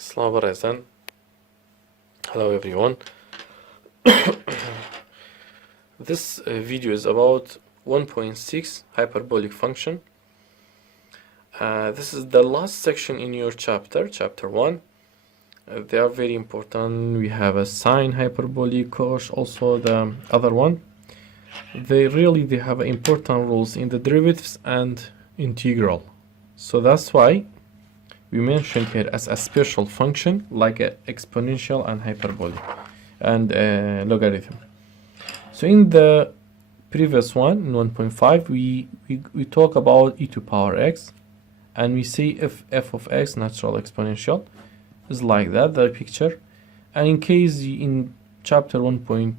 Slava Rezan. Hello everyone. This video is about 1.6 hyperbolic function. This is the last section in your chapter 1. They are very important. We have a sine hyperbolic, cos, also the other one. They have important rules in the derivatives and integral. So that's why we mentioned here as a special function like an exponential and hyperbolic and logarithm. So in the previous one, in 1.5, we talk about e to power x, and we say if f of x, natural exponential, is like that, the picture. And in case in chapter 1.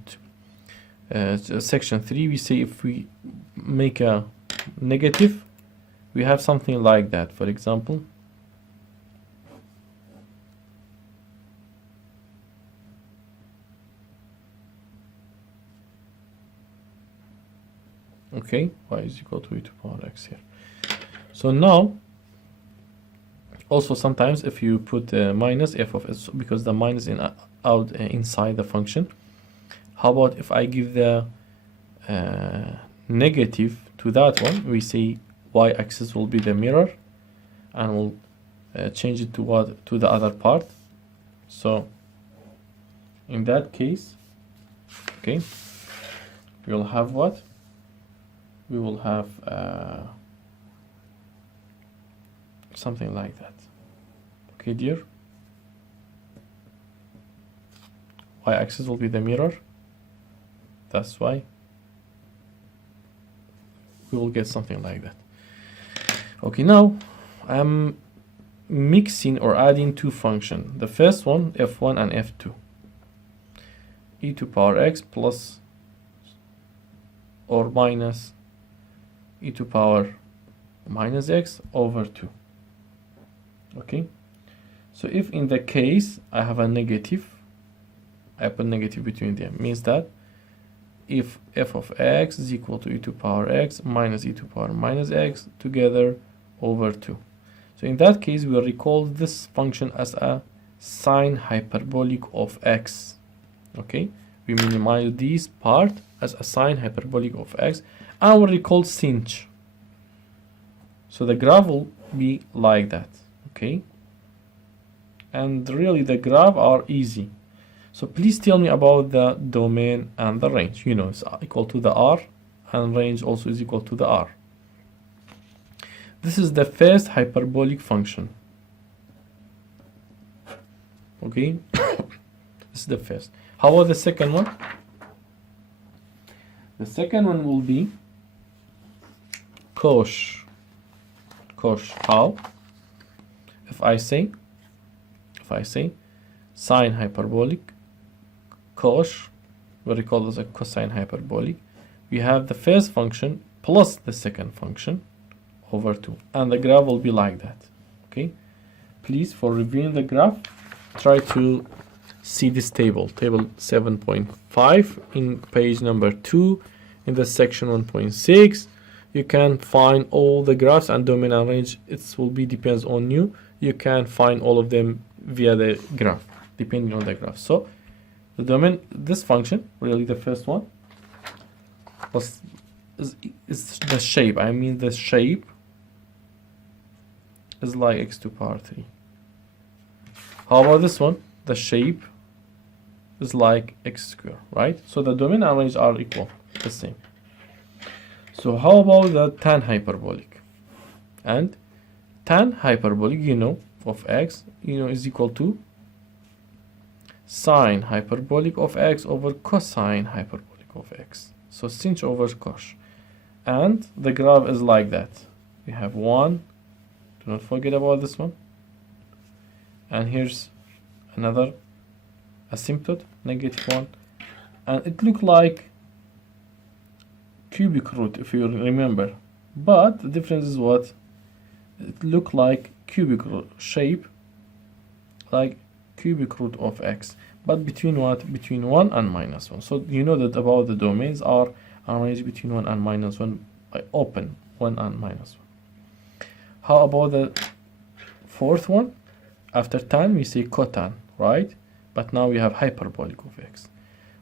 Section 3, we say if we make a negative, we have something like that. For example, okay, y is equal to e to power x here. So now, also sometimes if you put minus f of s, because the minus inside the function. How about if I give the negative to that one? We say y-axis will be the mirror, and we'll change it to the other part. So in that case, okay, we will have what? We will have something like that. Okay, dear. Y-axis will be the mirror. That's why we will get something like that. Okay, now I'm mixing or adding two functions. The first one, f1 and f2. E to power x plus or minus e to power minus x over 2. Okay, so if in the case I have a negative, I put negative between them, means that if f of x is equal to e to power x minus e to power minus x together over 2. So in that case, we will recall this function as a sine hyperbolic of x. Okay, we minimize this part as a sine hyperbolic of x, and we'll recall sinh. So the graph will be like that. Okay, and really the graph are easy. So please tell me about the domain and the range. You know, it's equal to the r, and range also is equal to the r. This is the first hyperbolic function. Okay, this is the first. How about the second one? The second one will be cos. Cos. How? If I say sine hyperbolic cos, we recall this a cosine hyperbolic. We have the first function plus the second function over 2, and the graph will be like that. Okay, please, for reviewing the graph, try to see this table 7.5 in page number 2 in the section 1.6. You can find all the graphs, and domain and range, it will be depends on you. You can find all of them via the graph, depending on the graph. So the domain, this function, really the first one, is the shape. I mean, the shape is like x to power 3. How about this one? The shape is like x squared, right? So the domain and range are equal, the same. So how about the tan hyperbolic? And tan hyperbolic, you know, of x, you know, is equal to sine hyperbolic of x over cosine hyperbolic of x. So sinh over cos. And the graph is like that. We have 1. Do not forget about this one. And here's another asymptote, -1. And it looked like cubic root, if you remember. But the difference is what? It looked like cubic root shape, like cubic root of x, but between what? Between 1 and -1. So you know that about the domains are arranged between 1 and -1 by open 1 and -1. How about the fourth one? After tan we say cotan, right? But now we have hyperbolic of x,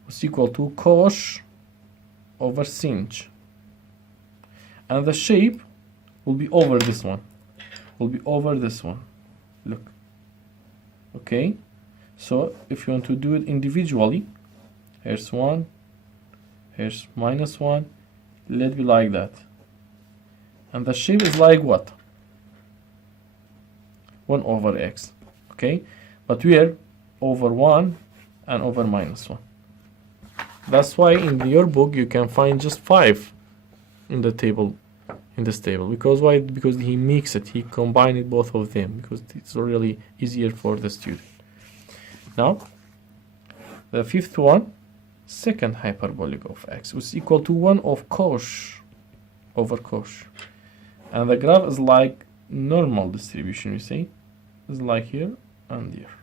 which is equal to cos over sinh. And the shape will be over this one. Will be over this one. Look. Okay? So if you want to do it individually, here's 1, here's -1, let it be like that. And the shape is like what? 1 over x. Okay? But we are over 1 and over -1. That's why in your book you can find just 5 in the table, in this table. Because why? Because he mixed it, he combined both of them, because it's really easier for the student. Now, the fifth one, second hyperbolic of x, which is equal to 1 of cos over cos. And the graph is like normal distribution, you see. It's like here and here.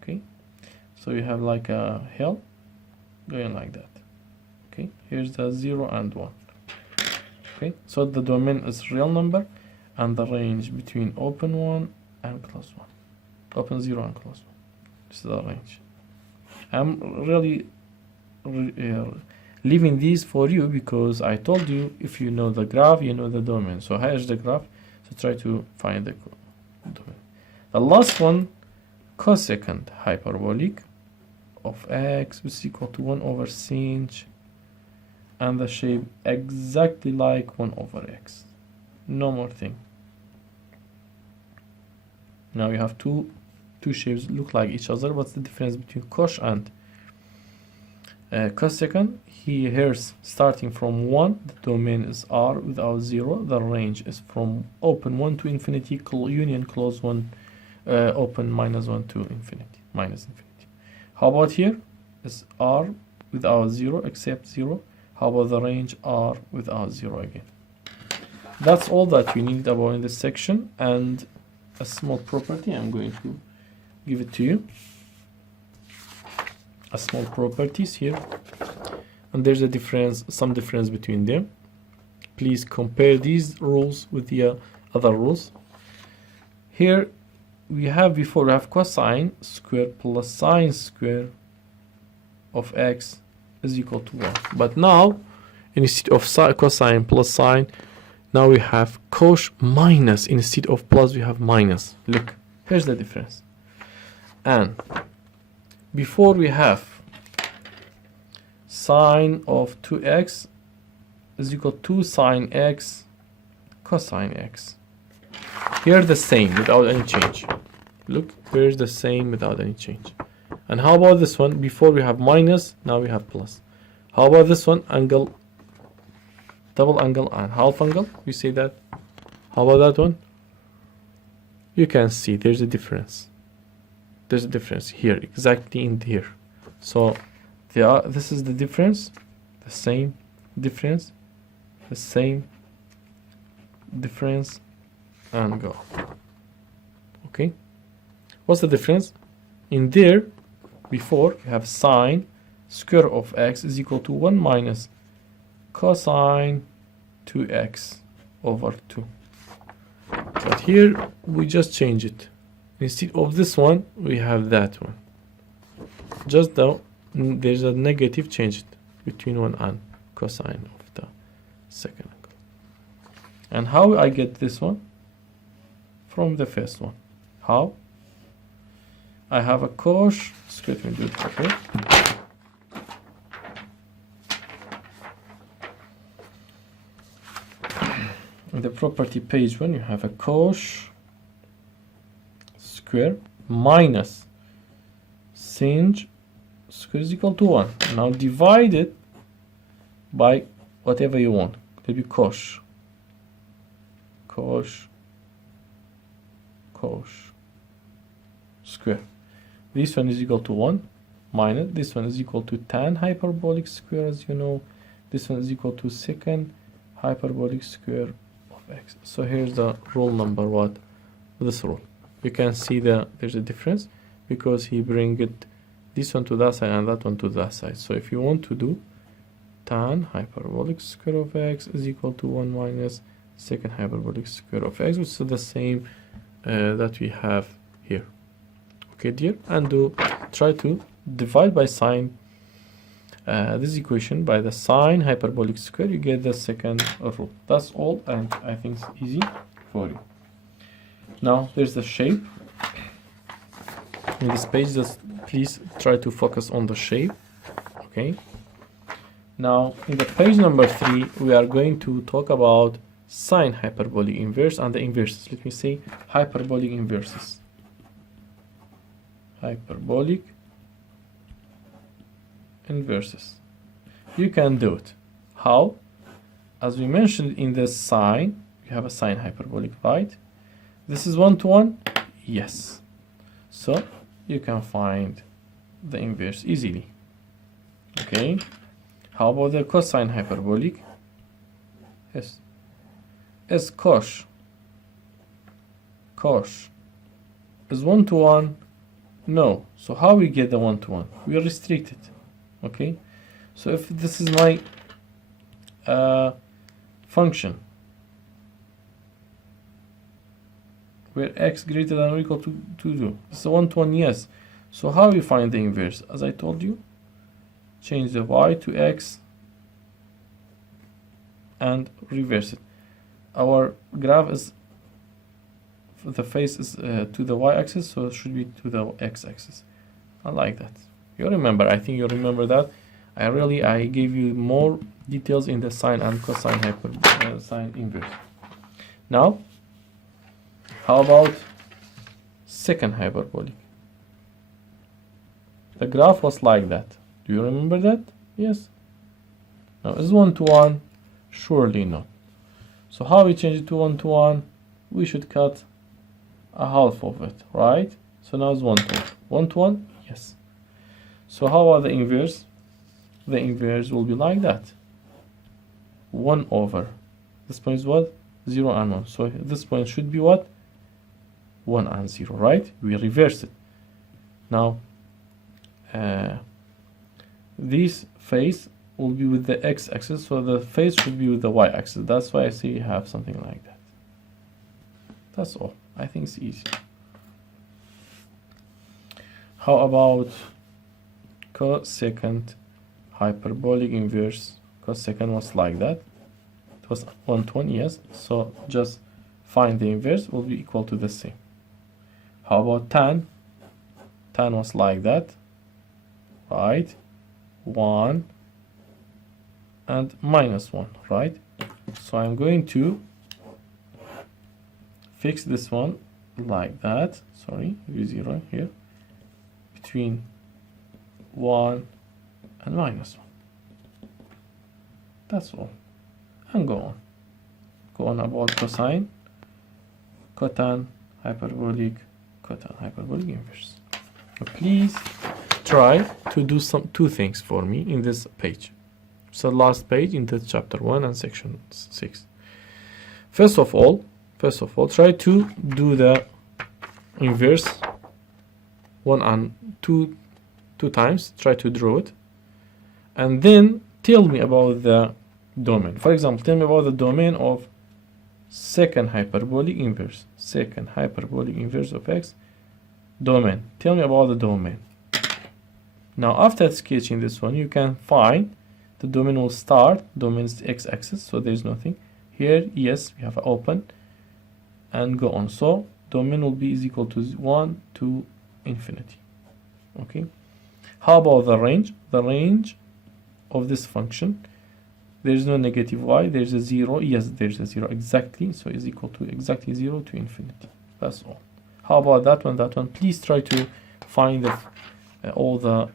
Okay? So you have like a hill going like that. Okay? Here's the 0 and 1. Okay? So the domain is real number and the range between open 1 and close 1. Open 0 and close 1. This is the range. I'm really leaving these for you because I told you if you know the graph, you know the domain. So here's the graph. So try to find the domain. The last one, cosecant hyperbolic of x, which is equal to 1 over sinh, and the shape exactly like 1 over x. No more thing. Now you have two shapes look like each other. What's the difference between cos and cosecant? Here's starting from 1, the domain is R without 0, the range is from open 1 to infinity, union close 1, open -1 to infinity, minus infinity. How about here? It's R without 0 except 0. How about the range R without 0 again? That's all that you need about in this section, and a small property I'm going to give it to you. A small properties here, and there's a difference, some difference between them. Please compare these rules with the other rules. Here we have cosine square plus sine square of x is equal to 1. But now instead of cosine plus sine, now we have cos minus. Instead of plus we have minus. Look, here's the difference. And before we have sine of 2x is equal to sine x cosine x. Here the same without any change. Look, here's the same without any change. And how about this one? Before we have minus, now we have plus. How about this one? Angle, double angle and half angle. We say that. How about that one? You can see there's a difference. There's a difference here, exactly in here. So this is the difference, the same difference, the same difference, and go. Okay, what's the difference? In there, before we have sine square of x is equal to 1 minus cosine 2x over 2. But here we just change it. Instead of this one, we have that one. Just though there's a negative, change it between 1 and cosine of the second angle. And how I get this one? From the first one. How? I have a cos, let me do it properly. In the property page 1, you have a cos square minus sinh square is equal to 1. Now divide it by whatever you want. It will be cos square. This one is equal to 1 minus this one is equal to tan hyperbolic square, as you know. This one is equal to second hyperbolic square of x. So here's the rule number what? This rule. You can see that there's a difference because he bring it this one to that side and that one to that side. So if you want to do tan hyperbolic square of x is equal to 1 minus second hyperbolic square of x, which is the same that we have here. Okay, dear, and try to divide by sine this equation by the sine hyperbolic square. You get the second rule. That's all, and I think it's easy for you. Now there's the shape. In this page, just please try to focus on the shape. Okay. Now in the page number 3, we are going to talk about sine hyperbolic inverse and the inverses. Let me say hyperbolic inverses. Hyperbolic inverses. You can do it. How? As we mentioned in the sine, you have a sine hyperbolic, right? This is 1-to-1? Yes. So you can find the inverse easily. Okay. How about the cosine hyperbolic? Yes. Is cosh is 1-to-1? No. So how we get the 1-to-1? We are restricted. Okay. So if this is my function where x greater than or equal to 2, it's a 1-to-1, yes. So how we find the inverse? As I told you, change the y to x and reverse it. Our graph is, the face is to the y-axis, so it should be to the x-axis. I like that. You remember, I think you remember that. I gave you more details in the sine and cosine sine inverse. Now, how about second hyperbolic? The graph was like that. Do you remember that? Yes. Now, is 1-to-1? Surely not. So how we change it to 1-to-1? We should cut a half of it, right? So now it's 1-to-1. 1-to-1? Yes. So how about the inverse? The inverse will be like that. 1 over. This point is what? 0 and 1. So this point should be what? 1 and 0, right? We reverse it. Now, this face will be with the x-axis, so the face should be with the y-axis. That's why I say you have something like that. That's all. I think it's easy. How about cosecant hyperbolic inverse? Cosecant was like that. It was 1-to-1, yes. So just find the inverse, will be equal to the same. How about tan? Tan was like that, right? 1 and -1, right? So I'm going to fix this one like that. Sorry, 0 here, between 1 and -1. That's all. And go on. Go on about cosine, cotan, hyperbolic, cotan, hyperbolic inverse. So please try to do two things for me in this page. So last page in the chapter 1 and section 6. First of all, try to do the inverse 1 and 2 times. Try to draw it, and then tell me about the domain. For example, tell me about the domain of second hyperbolic inverse. Second hyperbolic inverse of x. Domain. Tell me about the domain. Now, after sketching this one, you can find the domain will start. Domain is the x-axis, so there is nothing here. Yes, we have an open, and go on. So domain will be is equal to 1 to infinity. Okay. How about the range? The range of this function, there is no negative y. There is a 0. Yes, there is a 0 exactly. So is equal to exactly 0 to infinity. That's all. How about that one? That one. Please try to find all the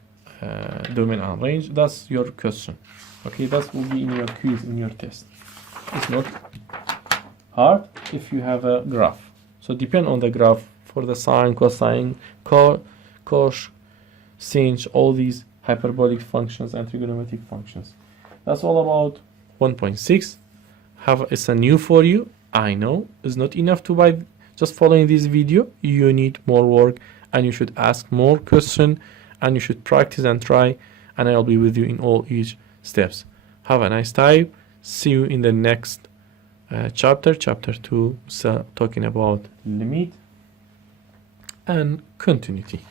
domain and range. That's your question. Okay, that will be in your quiz, in your test. It's not hard if you have a graph. So depend on the graph for the sine, cosine, cosh, sinh, all these hyperbolic functions and trigonometric functions. That's all about 1.6. It's a new for you. I know it's not enough to buy just following this video. You need more work, and you should ask more questions, and you should practice and try, and I'll be with you in all each steps. Have a nice time. See you in the next chapter 2, so talking about limit and continuity.